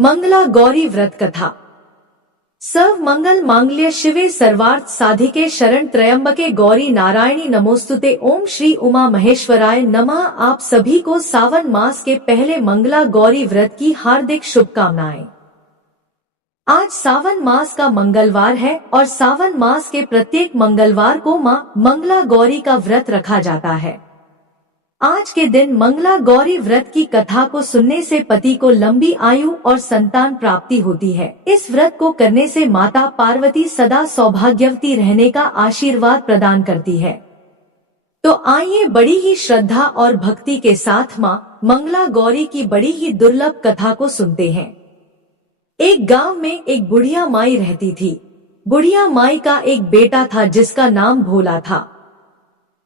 मंगला गौरी व्रत कथा। सर्व मंगल मांगल्य शिवे सर्वार्थ साधिके शरण त्रयंबके गौरी नारायणी नमोस्तुते। ओम श्री उमा महेश्वराय नमः। आप सभी को सावन मास के पहले मंगला गौरी व्रत की हार्दिक शुभकामनाएं। आज सावन मास का मंगलवार है और सावन मास के प्रत्येक मंगलवार को मां मंगला गौरी का व्रत रखा जाता है। आज के दिन मंगला गौरी व्रत की कथा को सुनने से पति को लंबी आयु और संतान प्राप्ति होती है। इस व्रत को करने से माता पार्वती सदा सौभाग्यवती रहने का आशीर्वाद प्रदान करती है। तो आइए बड़ी ही श्रद्धा और भक्ति के साथ मां मंगला गौरी की बड़ी ही दुर्लभ कथा को सुनते हैं। एक गांव में एक बुढ़िया माई रहती थी। बुढ़िया माई का एक बेटा था जिसका नाम भोला था।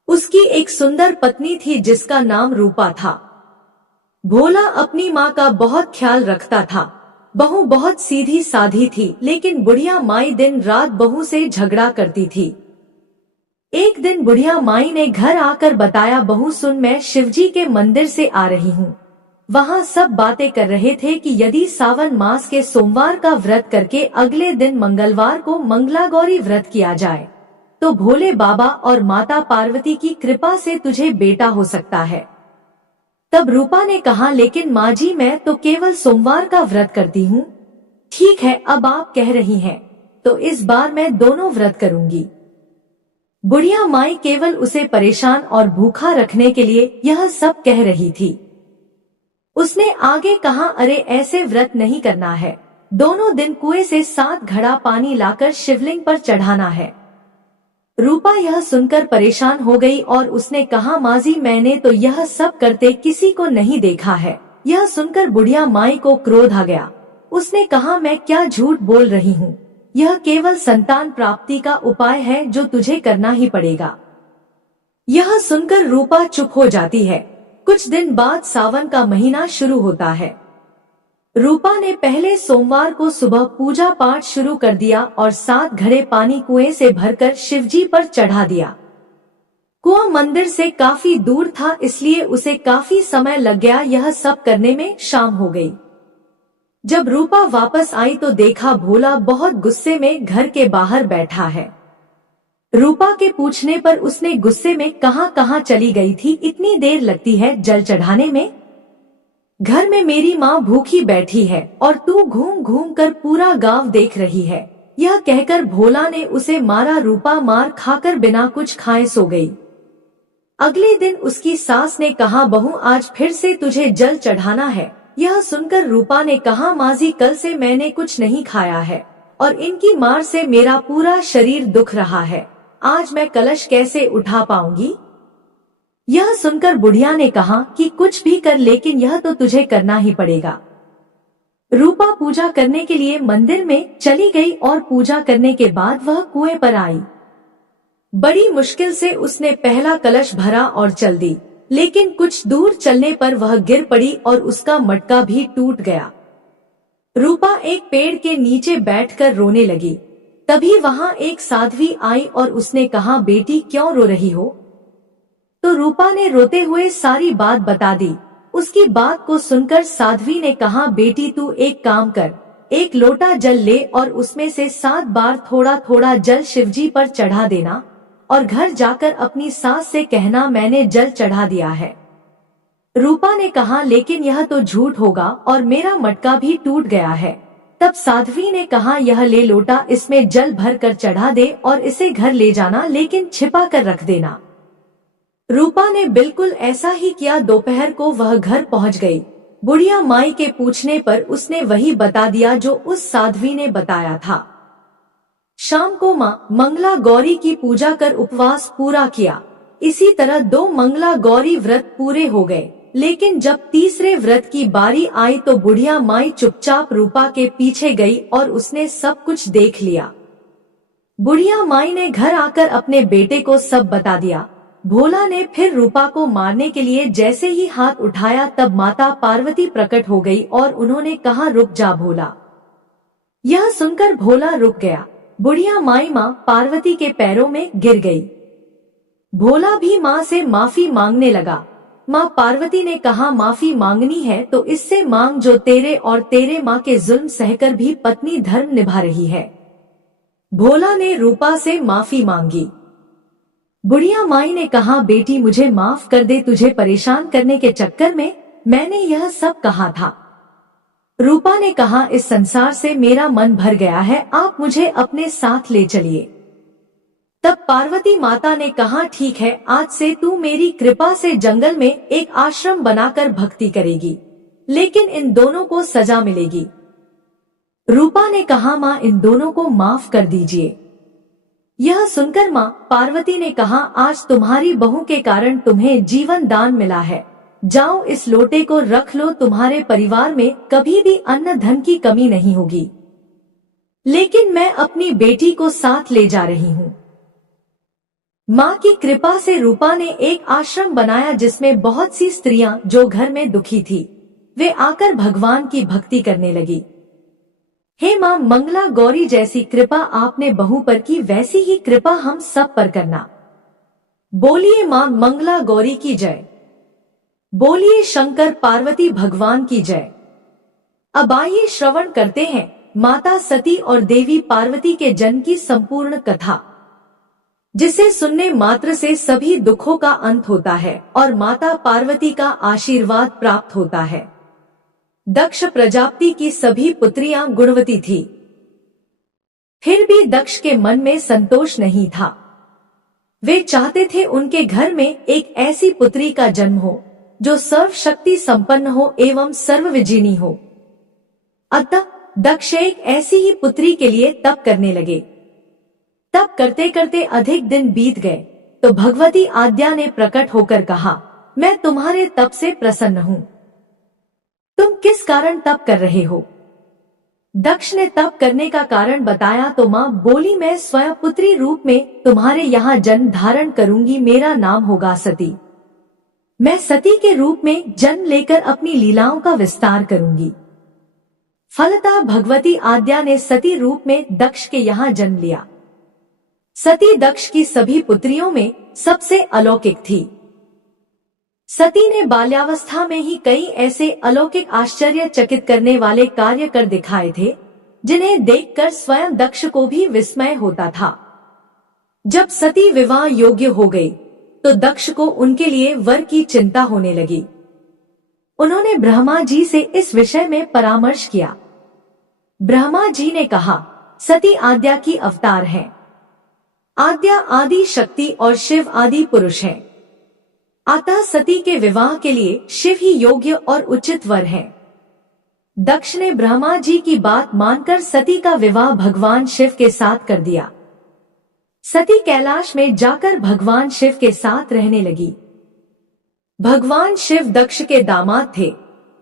उसकी एक सुंदर पत्नी थी जिसका नाम रूपा था। भोला अपनी माँ का बहुत ख्याल रखता था। बहू बहुत सीधी साधी थी, लेकिन बुढ़िया माई दिन रात बहू से झगड़ा करती थी। एक दिन बुढ़िया माई ने घर आकर बताया, बहू सुन, मैं शिवजी के मंदिर से आ रही हूँ। वहाँ सब बातें कर रहे थे कि यदि सावन मास के सोमवार का व्रत करके अगले दिन मंगलवार को मंगला गौरी व्रत किया जाए तो भोले बाबा और माता पार्वती की कृपा से तुझे बेटा हो सकता है। तब रूपा ने कहा, लेकिन माँ जी, मैं तो केवल सोमवार का व्रत करती हूँ। ठीक है, अब आप कह रही हैं तो इस बार मैं दोनों व्रत करूंगी। बुढ़िया माई केवल उसे परेशान और भूखा रखने के लिए यह सब कह रही थी। उसने आगे कहा, अरे ऐसे व्रत नहीं करना है। दोनों दिन कुएं से 7 घड़ा पानी लाकर शिवलिंग पर चढ़ाना है। रूपा यह सुनकर परेशान हो गई और उसने कहा, माँ जी, मैंने तो यह सब करते किसी को नहीं देखा है। यह सुनकर बुढ़िया माई को क्रोध आ गया। उसने कहा, मैं क्या झूठ बोल रही हूँ। यह केवल संतान प्राप्ति का उपाय है जो तुझे करना ही पड़ेगा। यह सुनकर रूपा चुप हो जाती है। कुछ दिन बाद सावन का महीना शुरू होता है। रूपा ने पहले सोमवार को सुबह पूजा पाठ शुरू कर दिया और 7 घड़े पानी कुएं से भरकर शिवजी पर चढ़ा दिया। कुआं मंदिर से काफी दूर था, इसलिए उसे काफी समय लग गया। यह सब करने में शाम हो गई। जब रूपा वापस आई तो देखा भोला बहुत गुस्से में घर के बाहर बैठा है। रूपा के पूछने पर उसने गुस्से में कहां चली गई थी, इतनी देर लगती है जल चढ़ाने में। घर में मेरी माँ भूखी बैठी है और तू घूम घूम कर पूरा गांव देख रही है। यह कहकर भोला ने उसे मारा। रूपा मार खाकर बिना कुछ खाए सो गई। अगले दिन उसकी सास ने कहा, बहू, आज फिर से तुझे जल चढ़ाना है। यह सुनकर रूपा ने कहा, माँ जी, कल से मैंने कुछ नहीं खाया है और इनकी मार से मेरा पूरा शरीर दुख रहा है। आज मैं कलश कैसे उठा पाऊंगी। यह सुनकर बुढ़िया ने कहा कि कुछ भी कर, लेकिन यह तो तुझे करना ही पड़ेगा। रूपा पूजा करने के लिए मंदिर में चली गई और पूजा करने के बाद वह कुएं पर आई। बड़ी मुश्किल से उसने पहला कलश भरा और चल दी, लेकिन कुछ दूर चलने पर वह गिर पड़ी और उसका मटका भी टूट गया। रूपा एक पेड़ के नीचे बैठकर रोने लगी। तभी वहां एक साध्वी आई और उसने कहा, बेटी, क्यों रो रही हो। तो रूपा ने रोते हुए सारी बात बता दी। उसकी बात को सुनकर साध्वी ने कहा, बेटी, तू एक काम कर, एक लोटा जल ले और उसमें से 7 बार थोड़ा थोड़ा जल शिवजी पर चढ़ा देना और घर जाकर अपनी सास से कहना, मैंने जल चढ़ा दिया है। रूपा ने कहा, लेकिन यह तो झूठ होगा और मेरा मटका भी टूट गया है। तब साध्वी ने कहा, यह ले लोटा, इसमें जल भर कर चढ़ा दे और इसे घर ले जाना, लेकिन छिपा कर रख देना। रूपा ने बिल्कुल ऐसा ही किया। दोपहर को वह घर पहुंच गई। बुढ़िया माई के पूछने पर उसने वही बता दिया जो उस साध्वी ने बताया था। शाम को मां मंगला गौरी की पूजा कर उपवास पूरा किया। इसी तरह 2 मंगला गौरी व्रत पूरे हो गए। लेकिन जब तीसरे व्रत की बारी आई तो बुढ़िया माई चुपचाप रूपा के पीछे गई और उसने सब कुछ देख लिया। बुढ़िया माई ने घर आकर अपने बेटे को सब बता दिया। भोला ने फिर रूपा को मारने के लिए जैसे ही हाथ उठाया तब माता पार्वती प्रकट हो गई और उन्होंने कहा, रुक जा भोला। यह सुनकर भोला रुक गया। बुढ़िया माई माँ पार्वती के पैरों में गिर गई। भोला भी माँ से माफी मांगने लगा। माँ पार्वती ने कहा, माफी मांगनी है तो इससे मांग जो तेरे और तेरे माँ के जुल्म सहकर भी पत्नी धर्म निभा रही है। भोला ने रूपा से माफी मांगी। बुढ़िया माई ने कहा, बेटी मुझे माफ कर दे, तुझे परेशान करने के चक्कर में मैंने यह सब कहा था। रूपा ने कहा, इस संसार से मेरा मन भर गया है, आप मुझे अपने साथ ले चलिए। तब पार्वती माता ने कहा, ठीक है, आज से तू मेरी कृपा से जंगल में एक आश्रम बनाकर भक्ति करेगी, लेकिन इन दोनों को सजा मिलेगी। रूपा ने कहा, माँ इन दोनों को माफ कर दीजिए। यह सुनकर माँ पार्वती ने कहा, आज तुम्हारी बहू के कारण तुम्हें जीवन दान मिला है, जाओ इस लोटे को रख लो, तुम्हारे परिवार में कभी भी अन्न धन की कमी नहीं होगी। लेकिन मैं अपनी बेटी को साथ ले जा रही हूँ। माँ की कृपा से रूपा ने एक आश्रम बनाया जिसमें बहुत सी स्त्रियां जो घर में दुखी थी, वे आकर भगवान की भक्ति करने लगी। हे माँ मंगला गौरी, जैसी कृपा आपने बहू पर की वैसी ही कृपा हम सब पर करना। बोलिए माँ मंगला गौरी की जय। बोलिए शंकर पार्वती भगवान की जय। अब आइए श्रवण करते हैं माता सती और देवी पार्वती के जन्म की संपूर्ण कथा, जिसे सुनने मात्र से सभी दुखों का अंत होता है और माता पार्वती का आशीर्वाद प्राप्त होता है। दक्ष प्रजापति की सभी पुत्रियां गुणवती थी, फिर भी दक्ष के मन में संतोष नहीं था। वे चाहते थे उनके घर में एक ऐसी पुत्री का जन्म हो जो सर्वशक्ति संपन्न हो एवं सर्वविजिनी हो। अतः दक्ष एक ऐसी ही पुत्री के लिए तप करने लगे। तप करते करते अधिक दिन बीत गए तो भगवती आद्या ने प्रकट होकर कहा, मैं तुम्हारे तप से प्रसन्न हूँ। तुम किस कारण तप कर रहे हो? दक्ष ने तप करने का कारण बताया तो माँ बोली, मैं स्वयं पुत्री रूप में तुम्हारे यहाँ जन्म धारण करूंगी, मेरा नाम होगा सती। मैं सती के रूप में जन्म लेकर अपनी लीलाओं का विस्तार करूंगी। फलतः भगवती आद्या ने सती रूप में दक्ष के यहाँ जन्म लिया। सती दक्ष की सभी पुत्रियों में सबसे अलौकिक थी। सती ने बाल्यावस्था में ही कई ऐसे अलौकिक आश्चर्यचकित करने वाले कार्य कर दिखाए थे, जिन्हें देखकर स्वयं दक्ष को भी विस्मय होता था। जब सती विवाह योग्य हो गई तो दक्ष को उनके लिए वर की चिंता होने लगी। उन्होंने ब्रह्मा जी से इस विषय में परामर्श किया। ब्रह्मा जी ने कहा, सती आद्या की अवतार है। आद्या आदि शक्ति और शिव आदि पुरुष है। अतः सती के विवाह के लिए शिव ही योग्य और उचित वर है। दक्ष ने ब्रह्मा जी की बात मानकर सती का विवाह भगवान शिव के साथ कर दिया। सती कैलाश में जाकर भगवान शिव के साथ रहने लगी। भगवान शिव दक्ष के दामाद थे,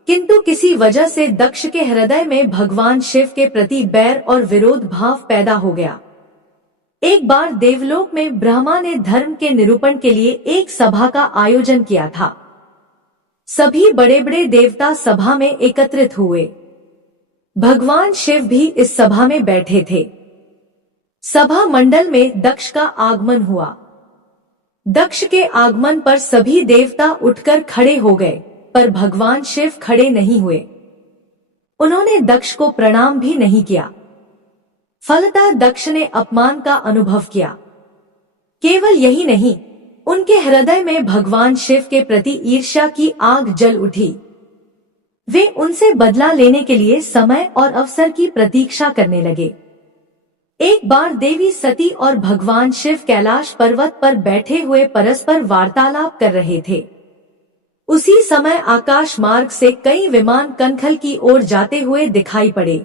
किंतु किसी वजह से दक्ष के हृदय में भगवान शिव के प्रति बैर और विरोध भाव पैदा हो गया। एक बार देवलोक में ब्रह्मा ने धर्म के निरूपण के लिए एक सभा का आयोजन किया था। सभी बड़े बड़े देवता सभा में एकत्रित हुए। भगवान शिव भी इस सभा में बैठे थे। सभा मंडल में दक्ष का आगमन हुआ। दक्ष के आगमन पर सभी देवता उठकर खड़े हो गए, पर भगवान शिव खड़े नहीं हुए। उन्होंने दक्ष को प्रणाम भी नहीं किया। फलतः दक्ष ने अपमान का अनुभव किया। केवल यही नहीं, उनके हृदय में भगवान शिव के प्रति ईर्ष्या की आग जल उठी। वे उनसे बदला लेने के लिए समय और अवसर की प्रतीक्षा करने लगे। एक बार देवी सती और भगवान शिव कैलाश पर्वत पर बैठे हुए परस्पर वार्तालाप कर रहे थे। उसी समय आकाश मार्ग से कई विमान कनखल की ओर जाते हुए दिखाई पड़े।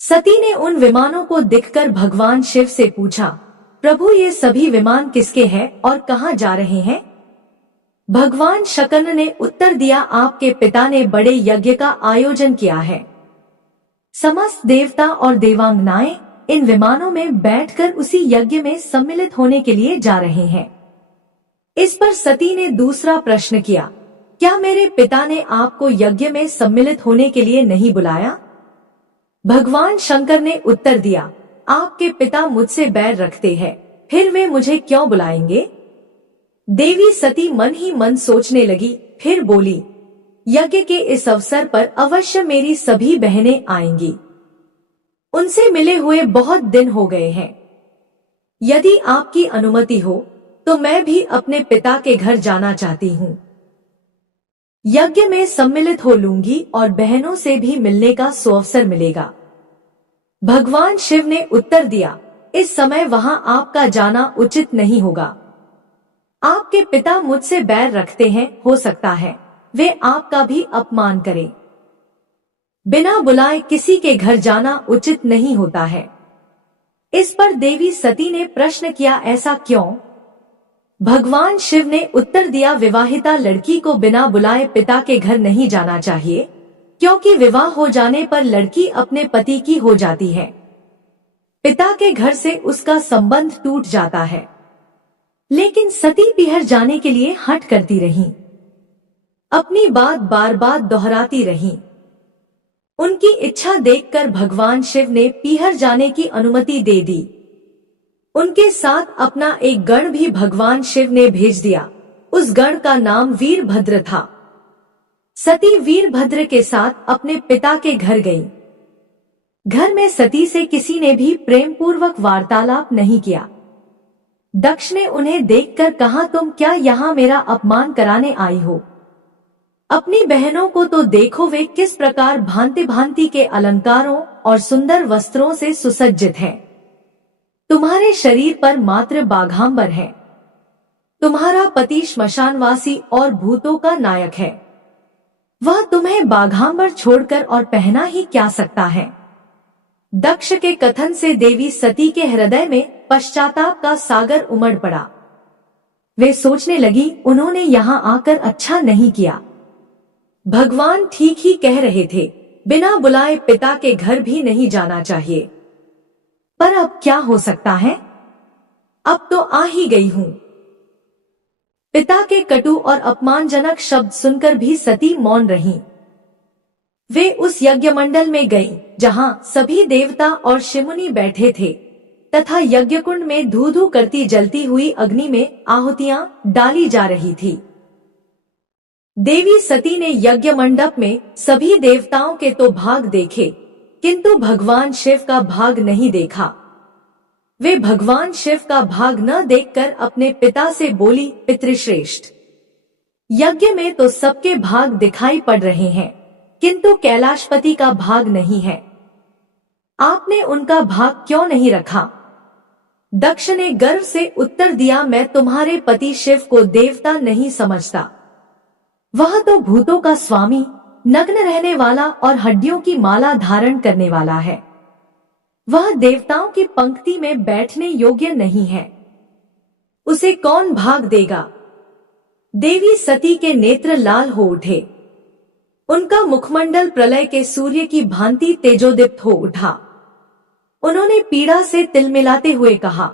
सती ने उन विमानों को देखकर भगवान शिव से पूछा, प्रभु ये सभी विमान किसके हैं और कहाँ जा रहे हैं? भगवान शकन ने उत्तर दिया, आपके पिता ने बड़े यज्ञ का आयोजन किया है। समस्त देवता और देवांगनाएं इन विमानों में बैठकर उसी यज्ञ में सम्मिलित होने के लिए जा रहे हैं। इस पर सती ने दूसरा प्रश्न किया, क्या मेरे पिता ने आपको यज्ञ में सम्मिलित होने के लिए नहीं बुलाया? भगवान शंकर ने उत्तर दिया, आपके पिता मुझसे बैर रखते हैं, फिर वे मुझे क्यों बुलाएंगे? देवी सती मन ही मन सोचने लगी, फिर बोली, यज्ञ के इस अवसर पर अवश्य मेरी सभी बहनें आएंगी। उनसे मिले हुए बहुत दिन हो गए हैं। यदि आपकी अनुमति हो तो मैं भी अपने पिता के घर जाना चाहती हूँ। यज्ञ में सम्मिलित हो लूंगी और बहनों से भी मिलने का सुअवसर मिलेगा। भगवान शिव ने उत्तर दिया, इस समय वहां आपका जाना उचित नहीं होगा। आपके पिता मुझसे बैर रखते हैं, हो सकता है वे आपका भी अपमान करें। बिना बुलाए किसी के घर जाना उचित नहीं होता है। इस पर देवी सती ने प्रश्न किया, ऐसा क्यों? भगवान शिव ने उत्तर दिया, विवाहिता लड़की को बिना बुलाए पिता के घर नहीं जाना चाहिए, क्योंकि विवाह हो जाने पर लड़की अपने पति की हो जाती है। पिता के घर से उसका संबंध टूट जाता है। लेकिन सती पीहर जाने के लिए हठ करती रहीं। अपनी बात बार बार दोहराती रहीं। उनकी इच्छा देखकर भगवान शिव ने पीहर जाने की अनुमति दे दी। उनके साथ अपना एक गण भी भगवान शिव ने भेज दिया। उस गण का नाम वीरभद्र था। सती वीरभद्र के साथ अपने पिता के घर गई। घर में सती से किसी ने भी प्रेम पूर्वक वार्तालाप नहीं किया। दक्ष ने उन्हें देखकर कहा, तुम क्या यहाँ मेरा अपमान कराने आई हो? अपनी बहनों को तो देखो, वे किस प्रकार भांति भांति के अलंकारों और सुंदर वस्त्रों से सुसज्जित हैं। तुम्हारे शरीर पर मात्र बाघांबर है। तुम्हारा पति श्मशानवासी और भूतों का नायक है। वह तुम्हें बाघांबर छोड़कर और पहना ही क्या सकता है? दक्ष के कथन से देवी सती के हृदय में पश्चाताप का सागर उमड़ पड़ा। वे सोचने लगी, उन्होंने यहाँ आकर अच्छा नहीं किया। भगवान ठीक ही कह रहे थे, बिना बुलाए पिता के घर भी नहीं जाना चाहिए। पर अब क्या हो सकता है? अब तो आ ही गई हूँ। पिता के कटु और अपमानजनक शब्द सुनकर भी सती मौन रहीं। वे उस यज्ञ मंडल में गईं, जहां सभी देवता और शिमुनि बैठे थे तथा यज्ञकुंड में धू धू करती जलती हुई अग्नि में आहुतियां डाली जा रही थी। देवी सती ने यज्ञ मंडप में सभी देवताओं के तो भाग देखे, किंतु भगवान शिव का भाग नहीं देखा। वे भगवान शिव का भाग न देखकर अपने पिता से बोली, पितृश्रेष्ठ, यज्ञ में तो सबके भाग दिखाई पड़ रहे हैं, किंतु कैलाशपति का भाग नहीं है। आपने उनका भाग क्यों नहीं रखा? दक्ष ने गर्व से उत्तर दिया, मैं तुम्हारे पति शिव को देवता नहीं समझता। वह तो भूतों का स्वामी, नग्न रहने वाला और हड्डियों की माला धारण करने वाला है। वह देवताओं की पंक्ति में बैठने योग्य नहीं है। उसे कौन भाग देगा? देवी सती के नेत्र लाल हो उठे। उनका मुखमंडल प्रलय के सूर्य की भांति तेजोदीप्त हो उठा। उन्होंने पीड़ा से तिलमिलाते हुए कहा,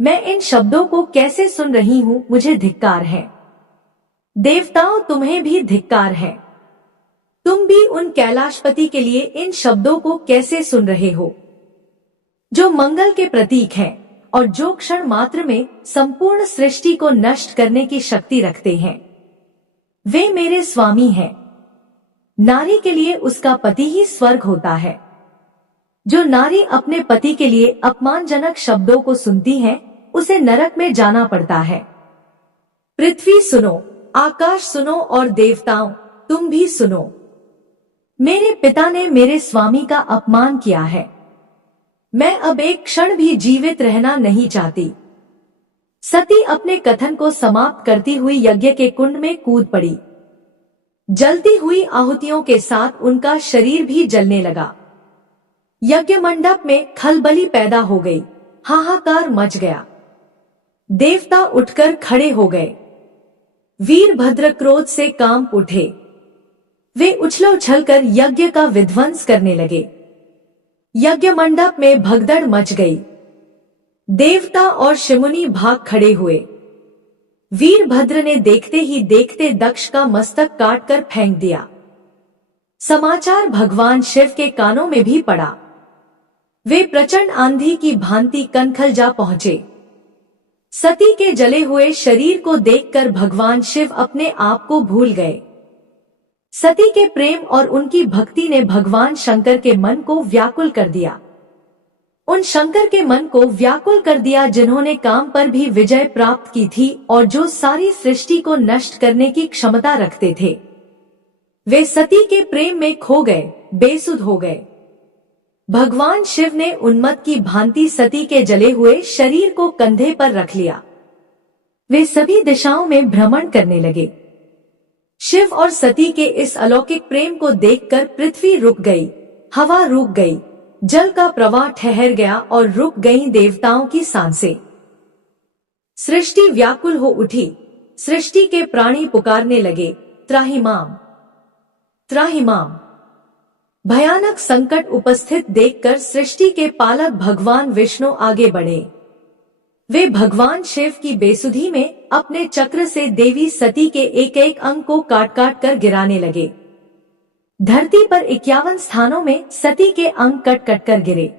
मैं इन शब्दों को कैसे सुन रही हूँ, मुझे धिक्कार है। देवताओं, तुम्हें भी धिक्कार है। तुम भी उन कैलाशपति के लिए इन शब्दों को कैसे सुन रहे हो, जो मंगल के प्रतीक हैं और जो क्षण मात्र में संपूर्ण सृष्टि को नष्ट करने की शक्ति रखते हैं। वे मेरे स्वामी हैं। नारी के लिए उसका पति ही स्वर्ग होता है। जो नारी अपने पति के लिए अपमानजनक शब्दों को सुनती है, उसे नरक में जाना पड़ता है। पृथ्वी सुनो, आकाश सुनो और देवताओं, तुम भी सुनो। मेरे पिता ने मेरे स्वामी का अपमान किया है। मैं अब एक क्षण भी जीवित रहना नहीं चाहती। सती अपने कथन को समाप्त करती हुई यज्ञ के कुंड में कूद पड़ी। जलती हुई आहुतियों के साथ उनका शरीर भी जलने लगा। यज्ञ मंडप में खलबली पैदा हो गई। हाहाकार मच गया। देवता उठकर खड़े हो गए। वीरभद्र क्रोध से कांप उठे। वे उछल उछलकर यज्ञ का विध्वंस करने लगे। यज्ञ मंडप में भगदड़ मच गई। देवता और शिमुनि भाग खड़े हुए। वीरभद्र ने देखते ही देखते दक्ष का मस्तक काटकर फेंक दिया। समाचार भगवान शिव के कानों में भी पड़ा। वे प्रचंड आंधी की भांति कनखल जा पहुंचे। सती के जले हुए शरीर को देखकर भगवान शिव अपने आप को भूल गए। सती के प्रेम और उनकी भक्ति ने भगवान शंकर के मन को व्याकुल कर दिया। उन शंकर के मन को व्याकुल कर दिया जिन्होंने काम पर भी विजय प्राप्त की थी और जो सारी सृष्टि को नष्ट करने की क्षमता रखते थे। वे सती के प्रेम में खो गए, बेसुध हो गए। भगवान शिव ने उन्मत्त की भांति सती के जले हुए शरीर को कंधे पर रख लिया। वे सभी दिशाओं में भ्रमण करने लगे। शिव और सती के इस अलौकिक प्रेम को देखकर पृथ्वी रुक गई, हवा रुक गई, जल का प्रवाह ठहर गया और रुक गईं देवताओं की सांसें। सृष्टि व्याकुल हो उठी। सृष्टि के प्राणी पुकारने लगे, त्राहिमाम, त्राहिमाम। भयानक संकट उपस्थित देखकर सृष्टि के पालक भगवान विष्णु आगे बढ़े। वे भगवान शिव की बेसुधी में अपने चक्र से देवी सती के एक एक अंग को काट काट कर गिराने लगे। धरती पर 51 स्थानों में सती के अंग कट कट कर गिरे।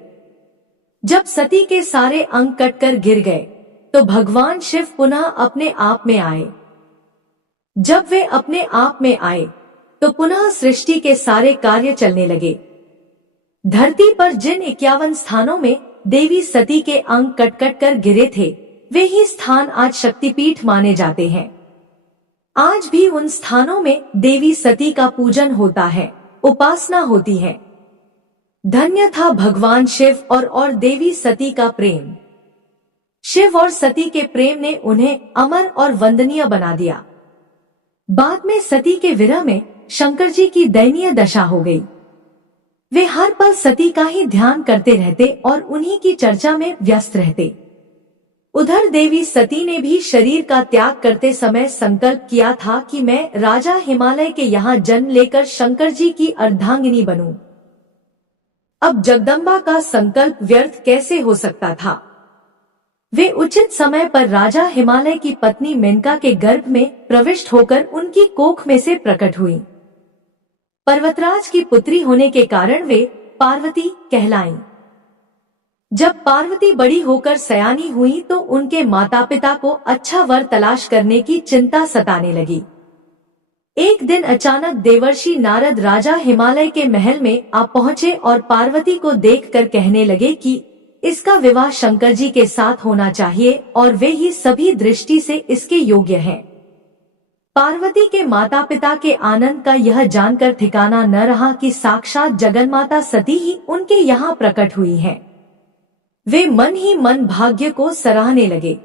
जब सती के सारे अंग कट कर गिर गए तो भगवान शिव पुनः अपने आप में आए। जब वे अपने आप में आए तो पुनः सृष्टि के सारे कार्य चलने लगे। धरती पर जिन 51 स्थानों में देवी सती के अंग कट कट कर गिरे थे, वे ही स्थान आज शक्तिपीठ माने जाते हैं। आज भी उन स्थानों में देवी सती का पूजन होता है, उपासना होती है। धन्य था भगवान शिव और देवी सती का प्रेम। शिव और सती के प्रेम ने उन्हें अमर और वंदनीय बना दिया। बाद में सती के विरह में शंकर जी की दयनीय दशा हो गई। वे हर पल सती का ही ध्यान करते रहते और उन्हीं की चर्चा में व्यस्त रहते। उधर देवी सती ने भी शरीर का त्याग करते समय संकल्प किया था कि मैं राजा हिमालय के यहाँ जन्म लेकर शंकर जी की अर्धांगिनी बनूं। अब जगदम्बा का संकल्प व्यर्थ कैसे हो सकता था। वे उचित समय पर राजा हिमालय की पत्नी मेनका के गर्भ में प्रविष्ट होकर उनकी कोख में से प्रकट हुई। पर्वतराज की पुत्री होने के कारण वे पार्वती कहलाईं। जब पार्वती बड़ी होकर सयानी हुई तो उनके माता पिता को अच्छा वर तलाश करने की चिंता सताने लगी। एक दिन अचानक देवर्षि नारद राजा हिमालय के महल में आ पहुंचे और पार्वती को देखकर कहने लगे कि इसका विवाह शंकर जी के साथ होना चाहिए और वे ही सभी दृष्टि से इसके योग्य हैं। पार्वती के माता पिता के आनंद का यह जानकर ठिकाना न रहा कि साक्षात जगन्माता सती ही उनके यहाँ प्रकट हुई है। वे मन ही मन भाग्य को सराहने लगे।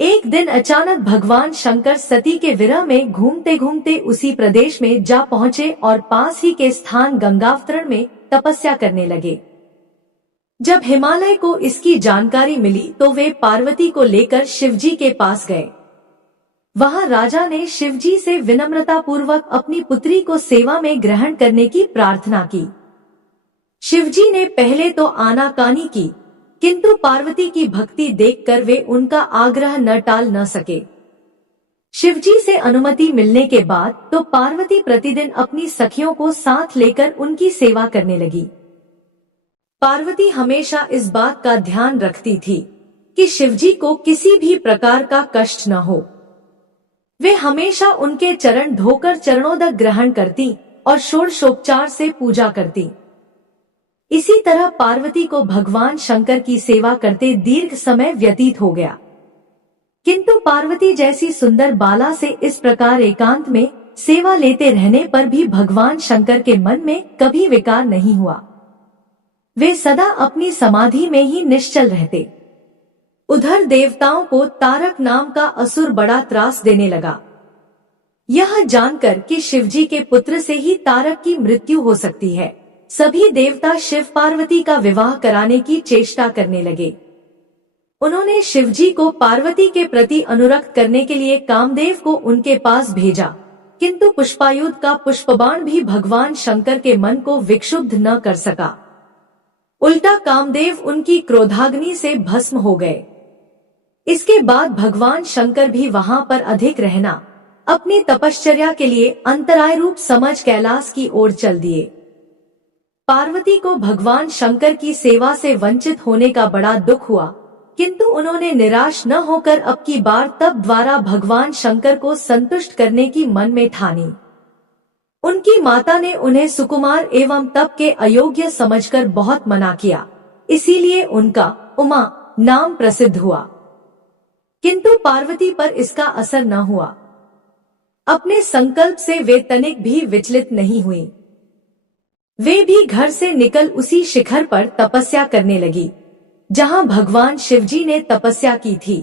एक दिन अचानक भगवान शंकर सती के विरह में घूमते घूमते उसी प्रदेश में जा पहुंचे और पास ही के स्थान गंगावतरण में तपस्या करने लगे। जब हिमालय को इसकी जानकारी मिली तो वे पार्वती को लेकर शिवजी के पास गए। वहां राजा ने शिवजी से विनम्रता पूर्वक अपनी पुत्री को सेवा में ग्रहण करने की प्रार्थना की। शिवजी ने पहले तो आनाकानी की, किंतु पार्वती की भक्ति देखकर वे उनका आग्रह न टाल न सके। शिवजी से अनुमति मिलने के बाद तो पार्वती प्रतिदिन अपनी सखियों को साथ लेकर उनकी सेवा करने लगी। पार्वती हमेशा इस बात का ध्यान रखती थी कि शिवजी को किसी भी प्रकार का कष्ट न हो। वे हमेशा उनके चरण धोकर चरणोदक ग्रहण करती और षोडशोपचार से पूजा करती। इसी तरह पार्वती को भगवान शंकर की सेवा करते दीर्घ समय व्यतीत हो गया। किंतु पार्वती जैसी सुंदर बाला से इस प्रकार एकांत में सेवा लेते रहने पर भी भगवान शंकर के मन में कभी विकार नहीं हुआ। वे सदा अपनी समाधि में ही निश्चल रहते। उधर देवताओं को तारक नाम का असुर बड़ा त्रास देने लगा। यह जानकर कि शिवजी के पुत्र से ही तारक की मृत्यु हो सकती है, सभी देवता शिव पार्वती का विवाह कराने की चेष्टा करने लगे। उन्होंने शिवजी को पार्वती के प्रति अनुरक्त करने के लिए कामदेव को उनके पास भेजा, किंतु पुष्पायुध का पुष्पबाण भी भगवान शंकर के मन को विक्षुब्ध न कर सका। उल्टा कामदेव उनकी क्रोधाग्नि से भस्म हो गए। इसके बाद भगवान शंकर भी वहां पर अधिक रहना अपनी तपश्चर्या के लिए अंतराय रूप समझ कैलाश की ओर चल दिए। पार्वती को भगवान शंकर की सेवा से वंचित होने का बड़ा दुख हुआ, किंतु उन्होंने निराश न होकर अब की बार तप द्वारा भगवान शंकर को संतुष्ट करने की मन में ठानी। उनकी माता ने उन्हें सुकुमार एवं तप के अयोग्य समझकर बहुत मना किया, इसीलिए उनका उमा नाम प्रसिद्ध हुआ। किंतु पार्वती पर इसका असर न हुआ। अपने संकल्प से वे तनिक भी विचलित नहीं हुई। वे भी घर से निकल उसी शिखर पर तपस्या करने लगी जहां भगवान शिवजी ने तपस्या की थी।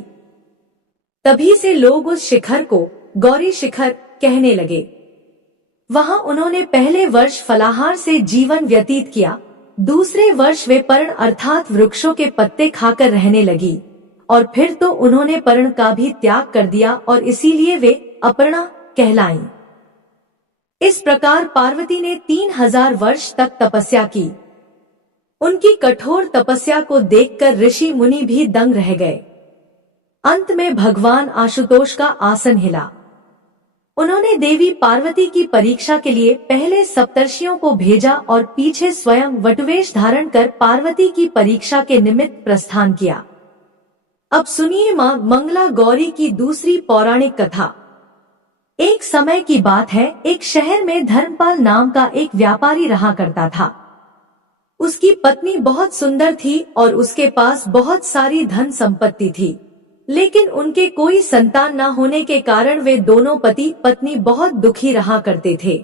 तभी से लोग उस शिखर को गौरी शिखर कहने लगे। वहां उन्होंने पहले वर्ष फलाहार से जीवन व्यतीत किया, दूसरे वर्ष वे पर्ण अर्थात वृक्षों के पत्ते खाकर रहने लगी और फिर तो उन्होंने पर्ण का भी त्याग कर दिया और इसीलिए वे अपर्णा कहलाईं। इस प्रकार पार्वती ने 3000 वर्ष तक तपस्या की। उनकी कठोर तपस्या को देखकर ऋषि मुनि भी दंग रह गए। अंत में भगवान आशुतोष का आसन हिला। उन्होंने देवी पार्वती की परीक्षा के लिए पहले सप्तर्षियों को भेजा और पीछे स्वयं वटवेश धारण कर पार्वती की परीक्षा के निमित्त प्रस्थान किया। अब सुनिए मां मंगला गौरी की दूसरी पौराणिक कथा। एक समय की बात है, एक शहर में धर्मपाल नाम का एक व्यापारी रहा करता था। उसकी पत्नी बहुत सुंदर थी और उसके पास बहुत सारी धन संपत्ति थी, लेकिन उनके कोई संतान न होने के कारण वे दोनों पति पत्नी बहुत दुखी रहा करते थे।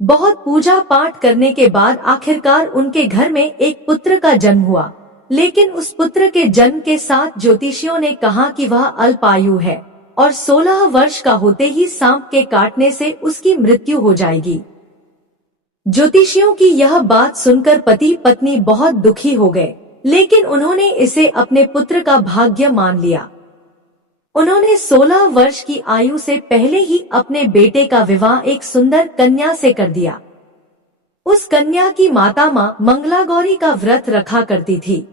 बहुत पूजा पाठ करने के बाद आखिरकार उनके घर में एक पुत्र का जन्म हुआ, लेकिन उस पुत्र के जन्म के साथ ज्योतिषियों ने कहा कि वह अल्पायु है और 16 वर्ष का होते ही सांप के काटने से उसकी मृत्यु हो जाएगी। ज्योतिषियों की यह बात सुनकर पति पत्नी बहुत दुखी हो गए, लेकिन उन्होंने इसे अपने पुत्र का भाग्य मान लिया। उन्होंने 16 वर्ष की आयु से पहले ही अपने बेटे का विवाह एक सुंदर कन्या से कर दिया। उस कन्या की माता मां मंगला गौरी का व्रत रखा करती थी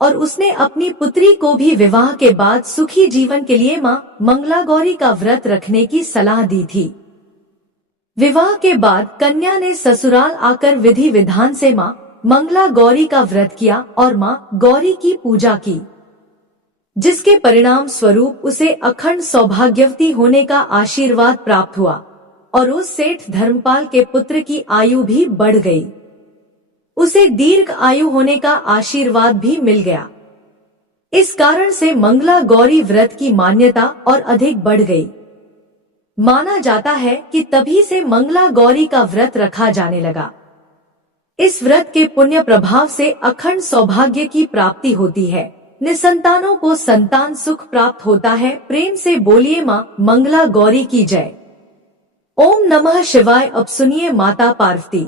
और उसने अपनी पुत्री को भी विवाह के बाद सुखी जीवन के लिए मां मंगला गौरी का व्रत रखने की सलाह दी थी। विवाह के बाद कन्या ने ससुराल आकर विधि विधान से मां मंगला गौरी का व्रत किया और मां गौरी की पूजा की, जिसके परिणाम स्वरूप उसे अखंड सौभाग्यवती होने का आशीर्वाद प्राप्त हुआ और उस सेठ धर्मपाल के पुत्र की आयु भी बढ़ गई। उसे दीर्घ आयु होने का आशीर्वाद भी मिल गया। इस कारण से मंगला गौरी व्रत की मान्यता और अधिक बढ़ गई। माना जाता है कि तभी से मंगला गौरी का व्रत रखा जाने लगा। इस व्रत के पुण्य प्रभाव से अखंड सौभाग्य की प्राप्ति होती है, निसंतानों को संतान सुख प्राप्त होता है। प्रेम से बोलिए मां मंगला गौरी की जय। ओम नमः शिवाय। अब सुनिए माता पार्वती।